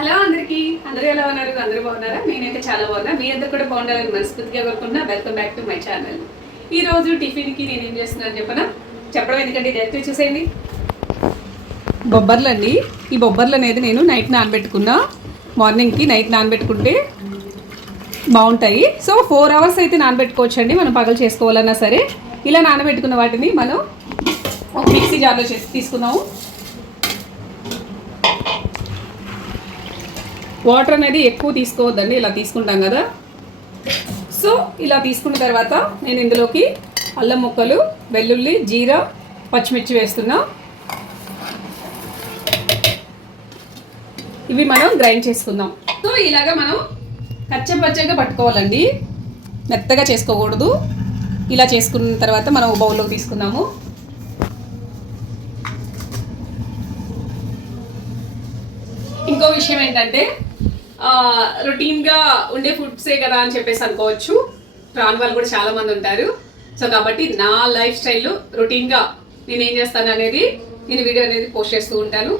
Hello అందరికీ, అందరూ ఎలా ఉన్నారు? అందరూ బాగున్నారా? నేనైతే చాలా బాగున్నా. మీ అందరు కూడా బాగుండాలని మనస్ఫూర్తిగా కోరుకుంటున్నా. Welcome back to my channel. ఈ రోజు టిఫిన్కి నేను ఏం చేస్తున్నాను చెప్పడం ఎందుకంటే డైరెక్ట్ చూసేయండి. బొబ్బర్లు అండి. ఈ బొబ్బర్లు అనేది నేను నైట్ నానబెట్టుకున్నా. మార్నింగ్కి నైట్ నానబెట్టుకుంటే బాగుంటాయి. సో 4 hours అయితే నానబెట్టుకోవచ్చండి, మనం పగలు చేసుకోవాలన్నా సరే. ఇలా నానబెట్టుకున్న వాటిని మనం ఒక మిక్సీ జార్లో తీసుకుందాము. వాటర్ అనేది ఎక్కువ తీసుకోవద్దండి, ఇలా తీసుకుంటాం కదా. సో ఇలా తీసుకున్న తర్వాత నేను ఇందులోకి అల్లం ముక్కలు, వెల్లుల్లి, జీరా, పచ్చిమిర్చి వేస్తున్నా. ఇవి మనం గ్రైండ్ చేసుకుందాం. సో ఇలాగా మనం కచ్చపచ్చగా పట్టుకోవాలండి, మెత్తగా చేసుకోకూడదు. ఇలా చేసుకున్న తర్వాత మనం బౌల్లోకి తీసుకుందాము. ఇంకో విషయం ఏంటంటే రొటీన్గా ఉండే ఫుడ్సే కదా అని చెప్పేసి అనుకోవచ్చు. రాని వాళ్ళు కూడా చాలామంది ఉంటారు. సో కాబట్టి నా లైఫ్ స్టైల్లో రొటీన్గా నేను ఏం చేస్తాను అనేది నేను వీడియో అనేది పోస్ట్ చేస్తూ ఉంటాను.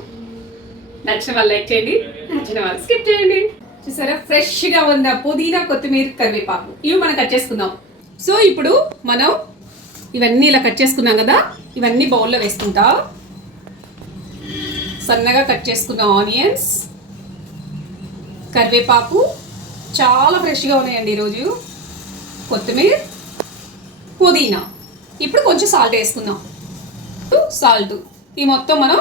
నచ్చిన వాళ్ళు లైక్ చేయండి, నచ్చిన వాళ్ళు స్కిప్ చేయండి. చూసారా, ఫ్రెష్గా ఉన్న పుదీనా, కొత్తిమీర, కరివేపాకు ఇవి మనం కట్ చేసుకుందాం. సో ఇప్పుడు మనం ఇవన్నీ ఇలా కట్ చేసుకున్నాం కదా, ఇవన్నీ బౌల్లో వేసుకుంటా. సన్నగా కట్ చేసుకున్న ఆనియన్స్, కరివేపాకు చాలా ఫ్రెష్గా ఉన్నాయండి ఈరోజు, కొత్తిమీర, పుదీనా. ఇప్పుడు కొంచెం సాల్ట్ వేసుకుందాం. సాల్ట్ ఈ మొత్తం మనం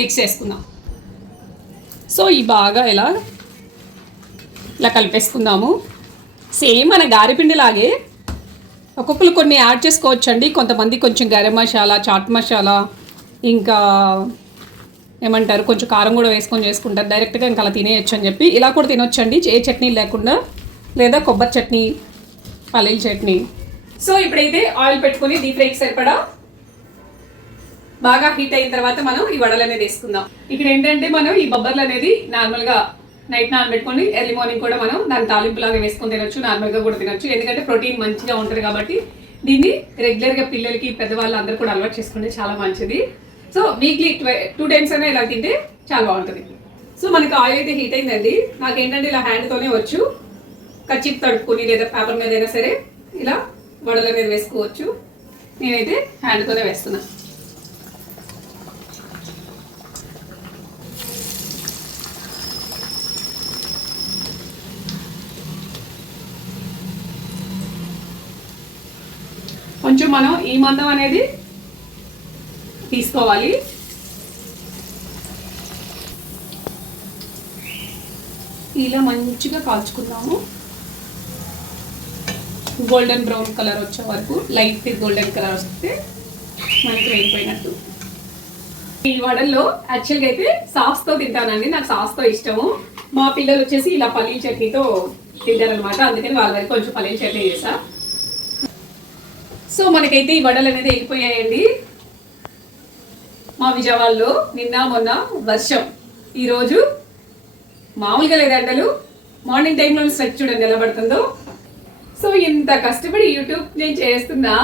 మిక్స్ చేసుకుందాం. సో ఈ బాగా ఇలా కలిపేసుకుందాము. సేమ్ మన గారెపిండిలాగే ఒక్కొక్కరు కొన్ని యాడ్ చేసుకోవచ్చండి. కొంతమంది కొంచెం గరం మసాలా, చాట్ మసాలా, ఇంకా ఏమంటారు కొంచెం కారం కూడా వేసుకొని చేసుకుంటారు. డైరెక్ట్గా ఇంకా అలా తినేయచ్చు అని చెప్పి ఇలా కూడా తినొచ్చండి, ఏ చట్నీ లేకుండా, లేదా కొబ్బరి చట్నీ, పల్లీల చట్నీ. సో ఇప్పుడైతే ఆయిల్ పెట్టుకుని డీప్ ఫ్రైకి సరిపడా బాగా హీట్ అయిన తర్వాత మనం ఈ వడలు అనేది వేసుకుందాం. ఇక్కడ ఏంటంటే మనం ఈ బొబ్బర్లు అనేది నార్మల్గా నైట్ నానబెట్టుకొని ఎర్లీ మార్నింగ్ కూడా మనం దాని తాలింపులాగా వేసుకొని తినొచ్చు, నార్మల్గా కూడా తినొచ్చు. ఎందుకంటే ప్రోటీన్ మంచిగా ఉంటుంది కాబట్టి దీన్ని రెగ్యులర్గా పిల్లలకి, పెద్దవాళ్ళు అందరూ కూడా అలవాటు చేసుకుంటే చాలా మంచిది. సో వీక్లీ 2 times అయినా ఇలా తింటే చాలా బాగుంటుంది. సో మనకి ఆయిల్ అయితే హీట్ అయిందండి. నాకేంటంటే ఇలా హ్యాండ్తోనే వచ్చు, కచ్చిప్ తడుపుకొని లేదా పేపర్ మీద అయినా సరే ఇలా వడల మీద వేసుకోవచ్చు. నేనైతే హ్యాండ్తోనే వేస్తున్నా. కొంచెం మనం ఈ మందం అనేది తీసుకోవాలి. ఇలా మంచిగా కాల్చుకుందాము. గోల్డెన్ బ్రౌన్ కలర్ వచ్చే వరకు, లైట్ గోల్డెన్ కలర్ వస్తే మనకి వేగిపోయినట్టు. ఈ వడల్లో యాక్చువల్గా అయితే సాస్తో తింటానండి, నాకు సాస్తో ఇష్టము. మా పిల్లలు వచ్చేసి ఇలా పల్లీల చట్నీతో తింటారనమాట, అందుకని వాళ్ళ వరకు కొంచెం పల్లీల చట్నీ చేసా. సో మనకైతే ఈ వడలు అనేది వేగిపోయాయండి. మా విజయవాడలో నిన్న మొన్న వర్షం, ఈరోజు మామూలుగా లేదు ఎండలు. మార్నింగ్ టైంలో స్వెట్ చూడండి ఎలా పడుతుందో. సో ఇంత కష్టపడి యూట్యూబ్ నేను చేస్తున్నా,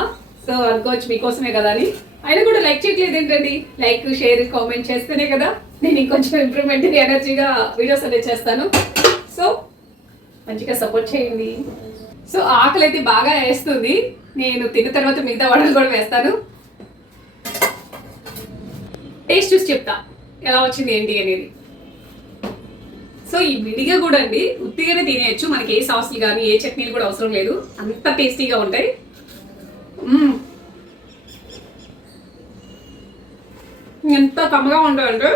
సో అనుకోవచ్చు మీకోసమే కదా అని. అయినా కూడా లైక్ చేయట్లేదు ఏంటండి? లైక్, షేర్, కామెంట్ చేస్తేనే కదా నేను ఇంకొంచెం ఇంప్రూవ్మెంట్ ఎనర్జీగా వీడియోస్ అనేది చేస్తాను. సో మంచిగా సపోర్ట్ చేయండి. సో ఆకలి అయితే బాగా వేస్తుంది. నేను తిన్న తర్వాత మిగతా వడలు కూడా వేస్తాను. టేస్ట్ చూసి చెప్తా ఎలా వచ్చింది ఏంటి అనేది. సో ఈ విడిగా కూడా అండి ఉత్తిగానే తినేయచ్చు, మనకి ఏ సాస్లు కానీ ఏ చట్నీలు కూడా అవసరం లేదు, అంత టేస్టీగా ఉంటాయి. ఎంత కమ్మగా ఉంటాయంటే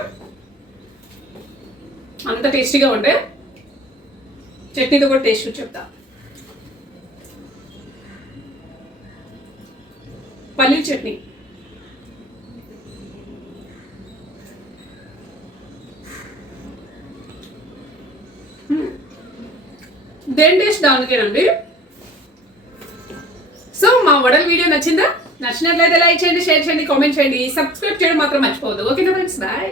అంత టేస్టీగా ఉంటాయి. చట్నీతో కూడా టేస్ట్ చూసి చెప్తా. పల్లీల చట్నీ దేని టేస్ట్ దానికేనండి. సో మా వడల వీడియో నచ్చిందా? నచ్చినట్లయితే లైక్ చేయండి, షేర్ చేయండి, కామెంట్ చేయండి, సబ్స్క్రైబ్ చేయడం మాత్రం మర్చిపోవద్దు. ఓకేనా ఫ్రెండ్స్, బాయ్.